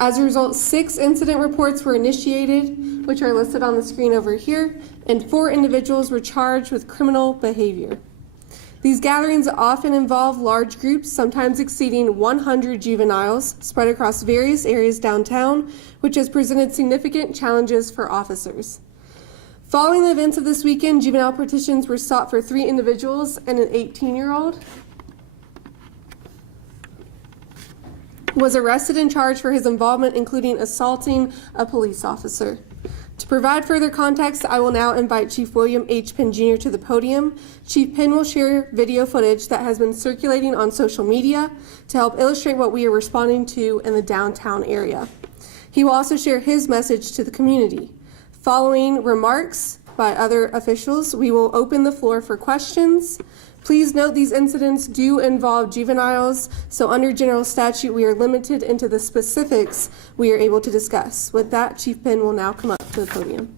As a result, 6 incident reports were initiated, which are listed on the screen over here, and 4 individuals were charged with criminal behavior. These gatherings often involve large groups, sometimes exceeding 100 juveniles, spread across various areas downtown, which has presented significant challenges for officers. Following the events of this weekend, juvenile petitions were sought for 3 individuals and an 18-year-old was arrested and charged for his involvement, including assaulting a police officer. To provide further context, I will now invite Chief William H. Penn Jr. to the podium. Chief Penn will share video footage that has been circulating on social media to help illustrate what we are responding to in the downtown area. He will also share his message to the community. Following remarks by other officials, we will open the floor for questions. Please note these incidents do involve juveniles, so under general statute, we are limited into the specifics we are able to discuss. With that, Chief Penn will now come up to the podium.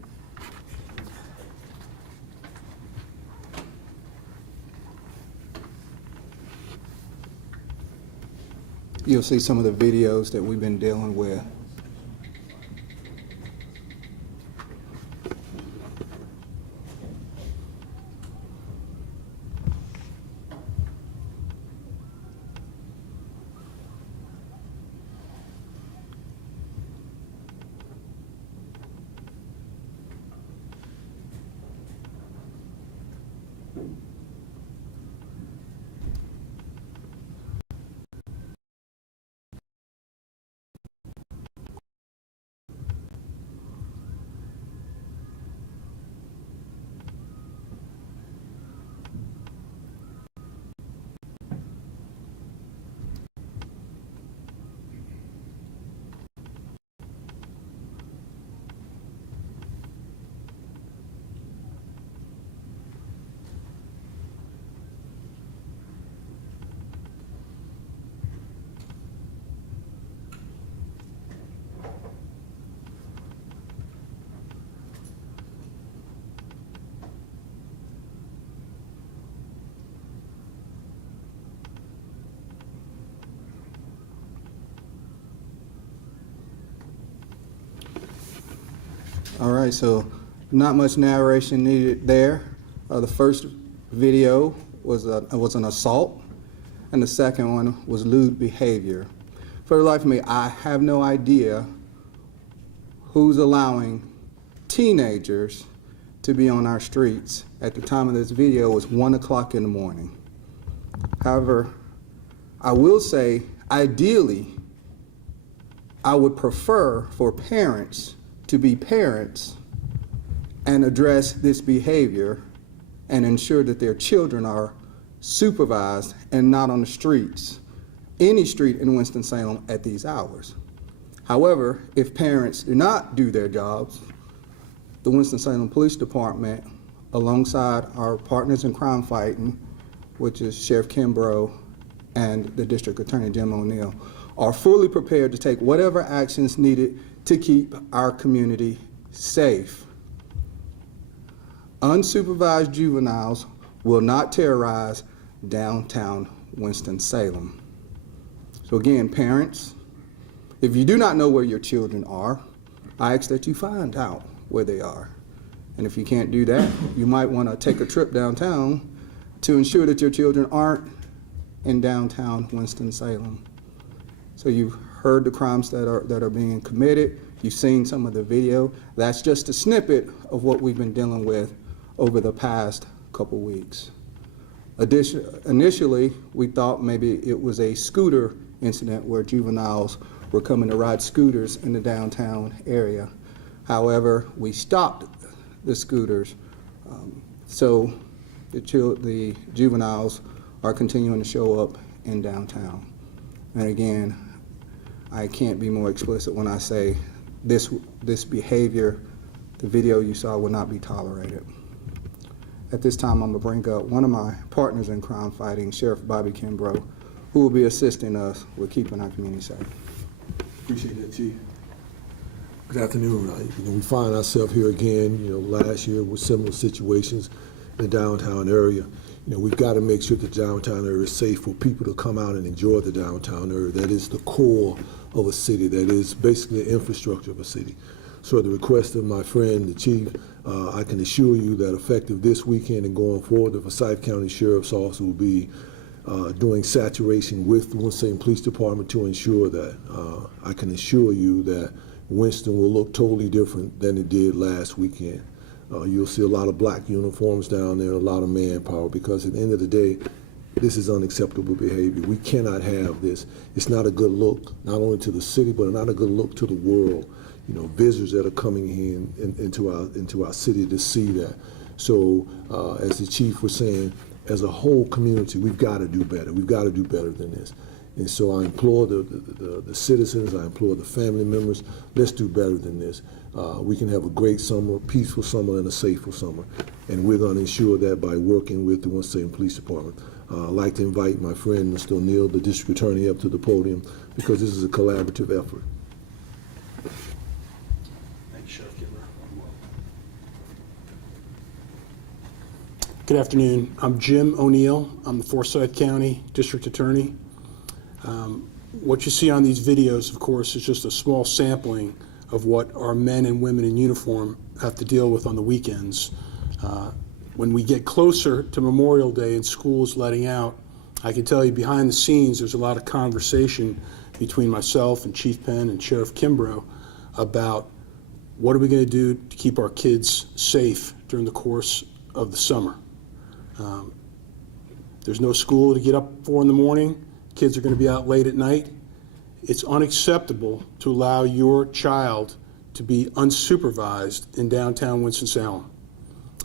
You'll see some of the videos that we've been dealing with. All right, so not much narration needed there. The first video was an assault, and the second one was lewd behavior. For the life of me, I have no idea who's allowing teenagers to be on our streets. At the time of this video, it was 1 o'clock in the morning. However, I will say, ideally, I would prefer for parents to be parents and address this behavior and ensure that their children are supervised and not on the streets, any street in Winston-Salem at these hours. However, if parents do not do their jobs, the Winston-Salem Police Department, alongside our partners in crime fighting, which is Sheriff Kimbrough and the District Attorney Jim O'Neill, are fully prepared to take whatever actions needed to keep our community safe. Unsupervised juveniles will not terrorize downtown Winston-Salem. So again, parents, if you do not know where your children are, I ask that you find out where they are. And if you can't do that, you might want to take a trip downtown to ensure that your children aren't in downtown Winston-Salem. So you've heard the crimes that are being committed. You've seen some of the video. That's just a snippet of what we've been dealing with over the past couple weeks. Initially, we thought maybe it was a scooter incident where juveniles were coming to ride scooters in the downtown area. However, we stopped the scooters, so the juveniles are continuing to show up in downtown. And again, I can't be more explicit when I say this behavior, the video you saw, will not be tolerated. At this time, I'm going to bring up one of my partners in crime fighting, Sheriff Bobby Kimbrough, who will be assisting us with keeping our community safe. Appreciate that, Chief. Good afternoon. We find ourselves here again, last year with similar situations in the downtown area. We've got to make sure the downtown area is safe for people to come out and enjoy the downtown area. That is the core of a city, that is basically the infrastructure of a city. So at the request of my friend, the chief, I can assure you that effective this weekend and going forward, the Forsyth County Sheriff's Office will be doing saturation with the Winston-Salem Police Department to ensure that, I can assure you that Winston will look totally different than it did last weekend. You'll see a lot of black uniforms down there, a lot of manpower, because at the end of the day, this is unacceptable behavior. We cannot have this. It's not a good look, not only to the city, but not a good look to the world. You know, visitors that are coming into our city to see that. So, as the chief was saying, as a whole community, we've got to do better. We've got to do better than this. And so I implore the citizens, I implore the family members, let's do better than this. We can have a great summer, peaceful summer, and a safer summer. And we're going to ensure that by working with the Winston-Salem Police Department. I'd like to invite my friend, Mr. O'Neill, the district attorney, up to the podium, because this is a collaborative effort. Thank you, Sheriff Kidler. Good afternoon. I'm Jim O'Neill. I'm the Forsyth County District Attorney. What you see on these videos, of course, is just a small sampling of what our men and women in uniform have to deal with on the weekends. When we get closer to Memorial Day and schools letting out, I can tell you behind the scenes there's a lot of conversation between myself and Chief Penn and Sheriff Kimbrough about what are we going to do to keep our kids safe during the course of the summer. There's no school to get up for in the morning. Kids are going to be out late at night. It's unacceptable to allow your child to be unsupervised in downtown Winston-Salem.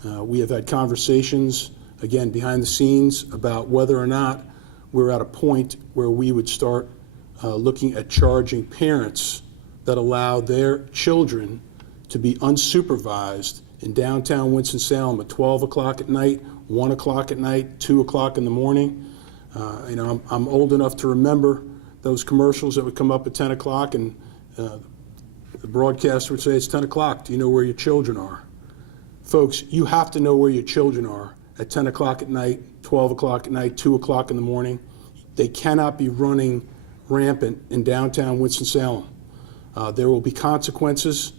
We have had conversations, again, behind the scenes about whether or not we're at a point where we would start looking at charging parents that allow their children to be unsupervised in downtown Winston-Salem at 12 o'clock at night, 1 o'clock at night, 2 o'clock in the morning. I'm old enough to remember those commercials that would come up at 10 o'clock and the broadcaster would say, it's 10 o'clock, do you know where your children are? Folks, you have to know where your children are at 10 o'clock at night, 12 o'clock at night, 2 o'clock in the morning. They cannot be running rampant in downtown Winston-Salem. There will be consequences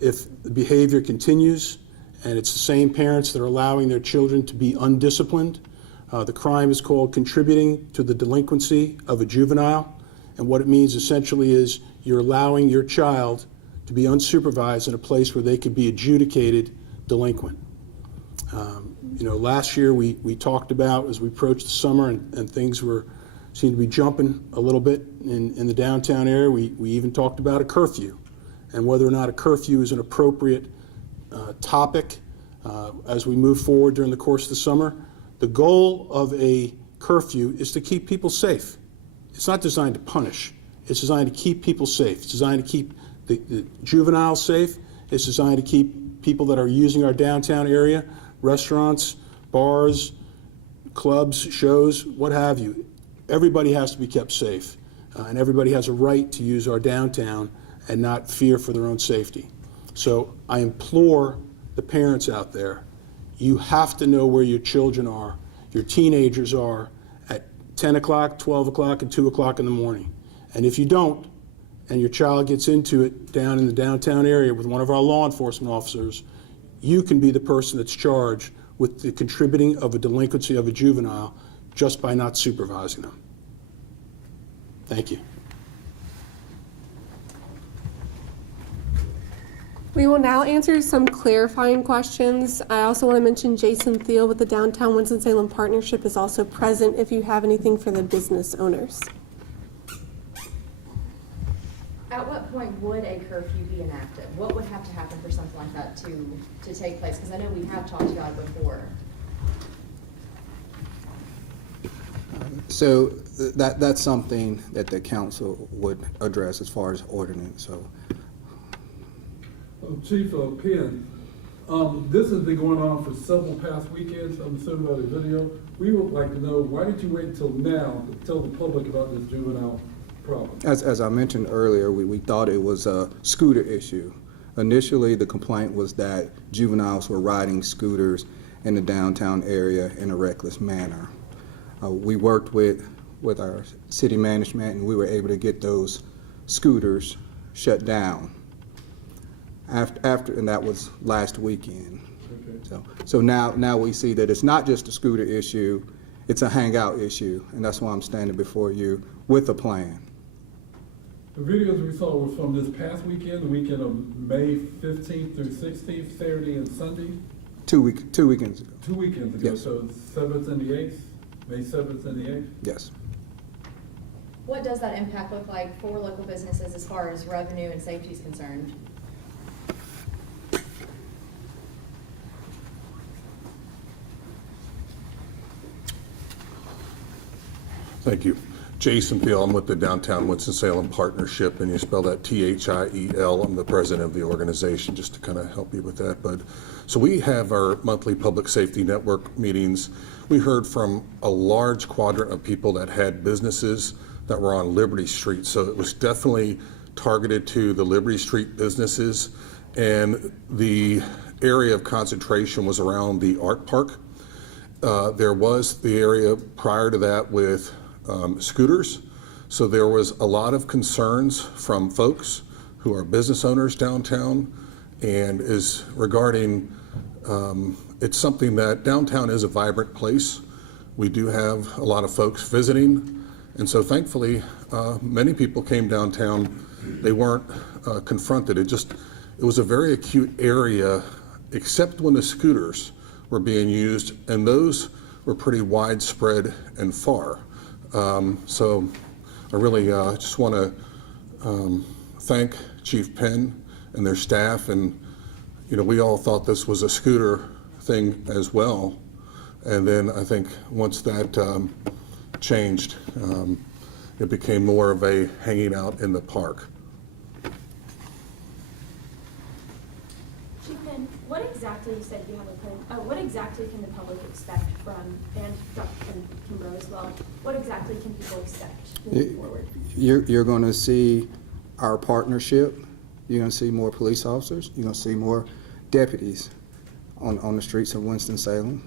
if the behavior continues, and it's the same parents that are allowing their children to be undisciplined. The crime is called contributing to the delinquency of a juvenile, and what it means essentially is you're allowing your child to be unsupervised in a place where they could be adjudicated delinquent. Last year we talked about, as we approached the summer and things seemed to be jumping a little bit in the downtown area, we even talked about a curfew and whether or not a curfew is an appropriate topic as we move forward during the course of the summer. The goal of a curfew is to keep people safe. It's not designed to punish. It's designed to keep people safe. It's designed to keep the juveniles safe. It's designed to keep people that are using our downtown area, restaurants, bars, clubs, shows, what have you. Everybody has to be kept safe, and everybody has a right to use our downtown and not fear for their own safety. So I implore the parents out there, you have to know where your children are, your teenagers are, at 10 o'clock, 12 o'clock, and 2 o'clock in the morning. And if you don't, and your child gets into it down in the downtown area with one of our law enforcement officers, you can be the person that's charged with the contributing of a delinquency of a juvenile just by not supervising them. Thank you. We will now answer some clarifying questions. I also want to mention Jason Thiel with the Downtown Winston-Salem Partnership is also present if you have anything for the business owners. At what point would a curfew be enacted? What would have to happen for something like that to take place? Because I know we have talked about it before. So that's something that the council would address as far as ordinance. So, Chief Penn, this has been going on for several past weekends. I'm assuming by the video. We would like to know, why did you wait until now to tell the public about this juvenile problem? as I mentioned earlier, we thought it was a scooter issue. Initially, the complaint was that juveniles were riding scooters in the downtown area in a reckless manner. We worked with our city management, and we were able to get those scooters shut down. And that was last weekend. Okay. So now we see that it's not just a scooter issue, it's a hangout issue, and that's why I'm standing before you with a plan. The videos we saw were from this past weekend, the weekend of May 15th through 16th, Saturday and Sunday? 2 weekends ago. 2 weekends ago, Yes. so 7th and the 8th, May 7th and the 8th? Yes. What does that impact look like for local businesses as far as revenue and safety is concerned? Thank you. Jason Thiel, I'm with the Downtown Winston-Salem Partnership, and you spell that Thiel. I'm the president of the organization, just to kind of help you with that. So we have our monthly public safety network meetings. We heard from a large quadrant of people that had businesses that were on Liberty Street. So it was definitely targeted to the Liberty Street businesses. And the area of concentration was around the art park. There was the area prior to that with scooters. So there was a lot of concerns from folks who are business owners downtown, and is regarding, it's something that downtown is a vibrant place. We do have a lot of folks visiting, and so thankfully many people came downtown. They weren't confronted. It was a very acute area, except when the scooters were being used, and those were pretty widespread and far. So I really just want to thank Chief Penn and their staff, and we all thought this was a scooter thing as well, and then I think once that changed, it became more of a hanging out in the park. Chief Penn, what exactly, you said you have a plan, what exactly can the public expect from, and Dr. Kimbrough as well, what exactly can people expect moving forward? You're going to see our partnership. You're going to see more police officers. You're going to see more deputies on the streets of Winston-Salem.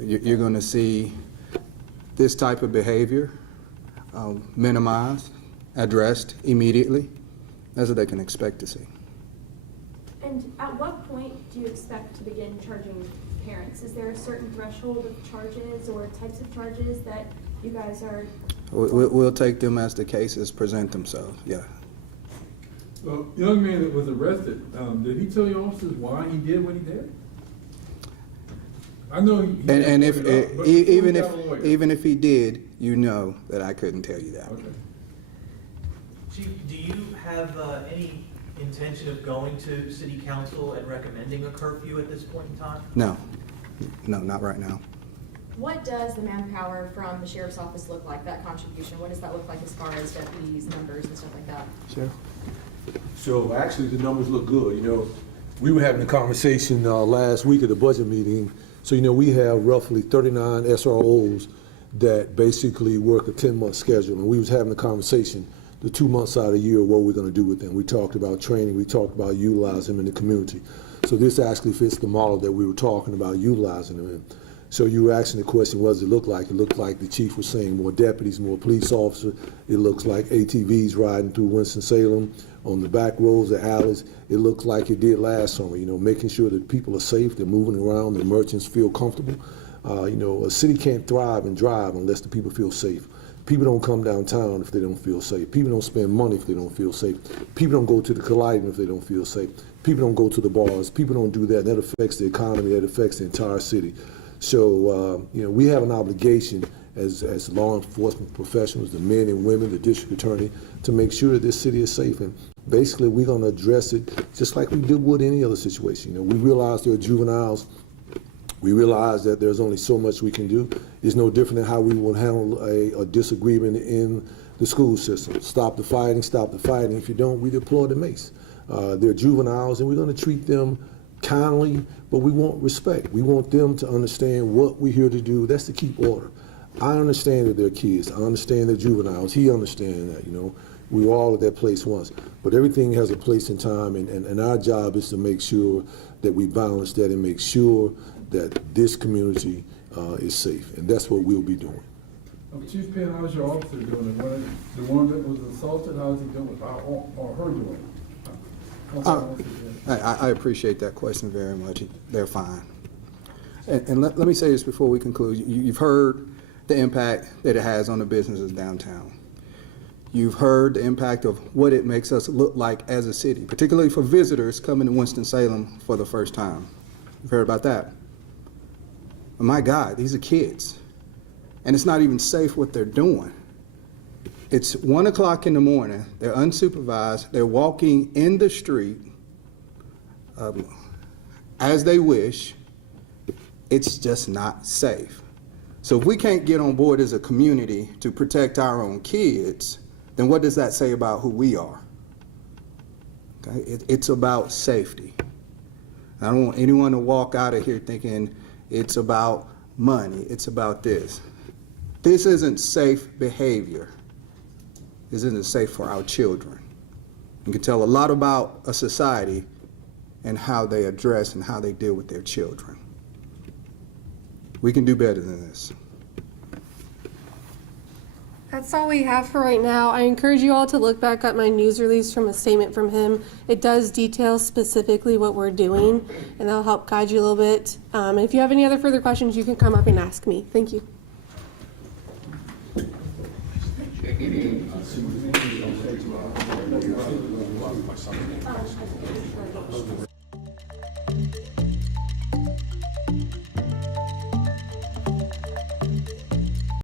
You're going to see this type of behavior minimized, addressed immediately. That's what they can expect to see. And at what point do you expect to begin charging parents? Is there a certain threshold of charges or types of charges that you guys are? We'll take them as the cases present themselves, yeah. Well, young man that was arrested, did he tell your officers why he did what he did? I know he And if brought it up, but even he got a lawyer. if he did, you know that I couldn't tell you that. Okay. Chief, do you have any intention of going to city council and recommending a curfew at this point in time? No, not right now. What does the manpower from the sheriff's office look like, that contribution? What does that look like as far as deputies, numbers, and stuff like that? Sure. So actually, the numbers look good. We were having a conversation last week at the budget meeting. So, we have roughly 39 SROs that basically work a 10-month schedule. And we was having a conversation the 2 months out of the year, what we're going to do with them. We talked about training. We talked about utilizing them in the community. So this actually fits the model that we were talking about utilizing them in. So you were asking the question, what does it look like? It looked like the chief was saying more deputies, more police officers. It looks like ATVs riding through Winston-Salem on the back roads, the alleys. It looks like it did last summer, making sure that people are safe, they're moving around, the merchants feel comfortable. A city can't thrive and drive unless the people feel safe. People don't come downtown if they don't feel safe. People don't spend money if they don't feel safe. People don't go to the colliding if they don't feel safe. People don't go to the bars. People don't do that. That affects the economy. That affects the entire city. So, we have an obligation as law enforcement professionals, the men and women, the district attorney, to make sure that this city is safe. And basically, we're going to address it just like we do with any other situation. We realize there are juveniles. We realize that there's only so much we can do. It's no different than how we will handle a disagreement in the school system. Stop the fighting, stop the fighting. If you don't, we deploy the mace. They're juveniles, and we're going to treat them kindly, but we want respect. We want them to understand what we're here to do. That's to keep order. I understand that they're kids. I understand they're juveniles. He understands that, We were all at that place once. But everything has a place and time, and our job is to make sure that we balance that and make sure that this community is safe. And that's what we'll be doing. Chief Penn, how's your officer doing? The one that was assaulted, how's he doing? Or her doing? How's the officer doing? I appreciate that question very much. They're fine. And let me say this before we conclude. You've heard the impact that it has on the businesses downtown. You've heard the impact of what it makes us look like as a city, particularly for visitors coming to Winston-Salem for the first time. You've heard about that. But my God, these are kids. And it's not even safe what they're doing. It's 1 o'clock in the morning. They're unsupervised. They're walking in the street as they wish. It's just not safe. So if we can't get on board as a community to protect our own kids, then what does that say about who we are? Okay? It's about safety. I don't want anyone to walk out of here thinking it's about money, it's about this. This isn't safe behavior. This isn't safe for our children. You can tell a lot about a society and how they address and how they deal with their children. We can do better than this. That's all we have for right now. I encourage you all to look back at my news release from a statement from him. It does detail specifically what we're doing, and that'll help guide you a little bit. And if you have any other further questions, you can come up and ask me. Thank you.